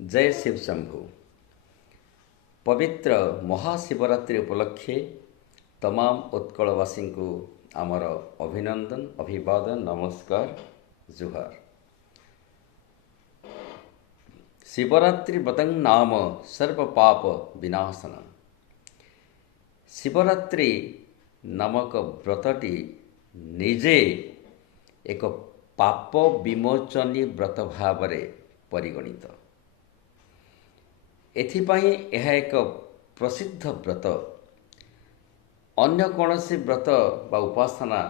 जय शिव शंभु। पवित्र महाशिवरात्रि उपलक्षे तमाम उत्कलवासी को आमर अभिनंदन, अभिवादन, नमस्कार, जुहार। शिवरात्रि व्रतं नाम सर्व पाप विनाशनम। शिवरात्रि नामक व्रतटी निजे एक पाप विमोचनी व्रत भाव परिगणित। एथिपाई यह एक प्रसिद्ध व्रत। अन्य कौनसी व्रत बा उपासना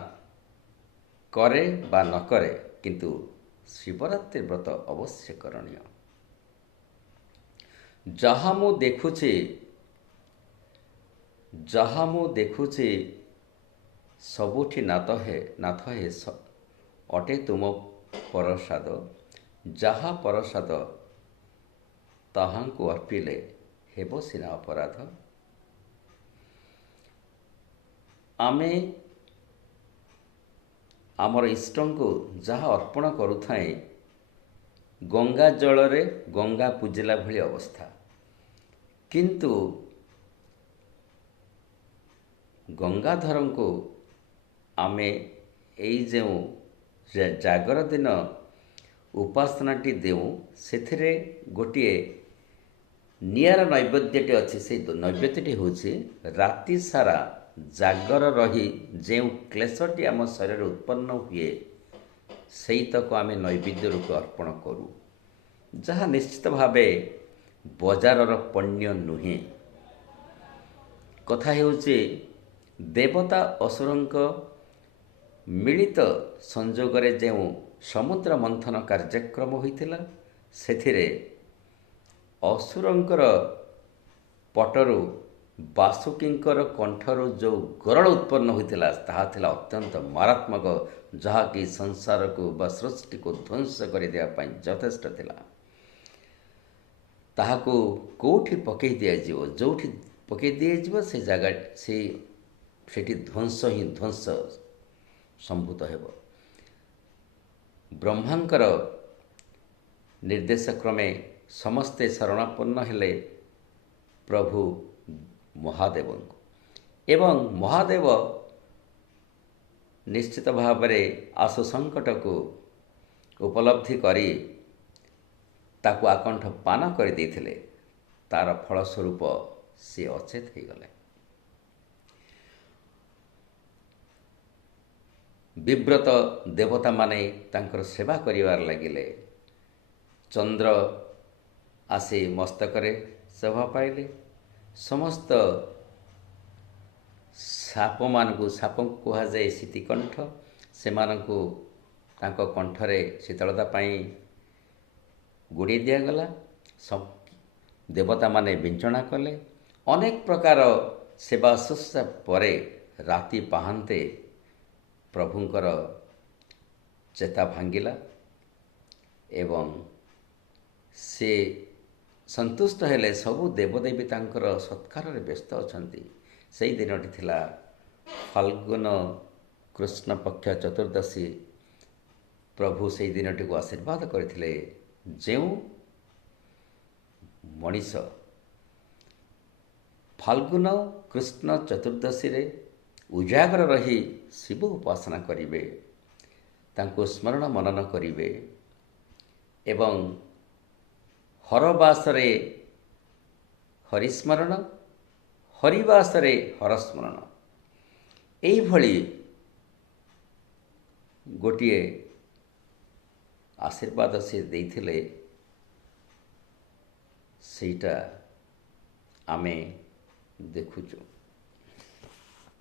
करे बा न करे, किंतु शिवरात्रि व्रत अवश्य करणीय। जहाँ मु देखुचे सबुठी नाथ है अटे तुम परसाद। जहाँ परसाद ताहांको अर्पिले हेबो सिना अपराध। आमे आमर इष्ट को जहाँ अर्पण करुथाए गंगा जल रे गंगा पूजिला भली अवस्था, किंतु गंगाधर को आमे एई जो जागर दिन उपासनाटी देऊ से गोटे नियार नैवेद्यटे अच्छी। से नैवेद्यटी हूँ राति सारा जागर रही जो क्लेशटी आम शरीर उत्पन्न हुए से तक आम नैवेद्य रूप अर्पण करूँ, जहाँ निश्चित भावे बजारर पुण्य नुहे। कथा हेउचे देवता असुरंक मिलित संजोगरे जो समुद्र मंथन कार्यक्रम होइथिला, सेथिरे असुरंकर पटरु बासुकींकर कंठरु जो गरल उत्पन्न होइथिला ताहा थिला अत्यंत मारात्मक, जहाँकि संसार को बा सृष्टि को ध्वंस कर दिया यथेष्ट थिला। ताहाको कोठी पकई दिया जीवो, जोठी पकई दिया जीवो से जगह सेठी ध्वंस ही ध्वंस संभूत हेबो। ब्रह्मांकर निर्देश क्रमे समस्ते शरणापन्न हेले प्रभु महादेव को, एवं महादेव निश्चित भाव आशु संकट को उपलब्धि करी ताकु आकंठ पान कर देथिले। तार फलस्वरूप से अचेत हो गले। विव्रत देवता माने तांकर सेवा करिवार लागिले। चंद्र आसी मस्तकरे शोभा पाइले। समस्त साप मान को साप कह जाए शीतिकंठ, से मानकु तांको कंठरे शीतलता पाई गुड़ी दिगला। सब देवता माने विंचना कले। अनेक प्रकार सेवा शुश्रूषा परे राति पाहांते प्रभुंकर चेता भांगिला एवं से संतुष्ट हेले। सबु देवदेवी तांकर सत्कार रे व्यस्त अछंती। सेई दिनटी थिला फाल्गुन कृष्ण पक्ष चतुर्दशी। प्रभु सेई दिनटी को आशीर्वाद करथिले। जेउ मनीष फाल्गुन कृष्ण चतुर्दशी रे उजागर रही शिव उपासना करिवे, तांको स्मरण मनन करिवे एवं हरवासरे हरिस्मरण, हरिवासरे हरस्मरण, एई भली गोटिए आशीर्वाद से देइथिले। सेटा आमे देखुचु।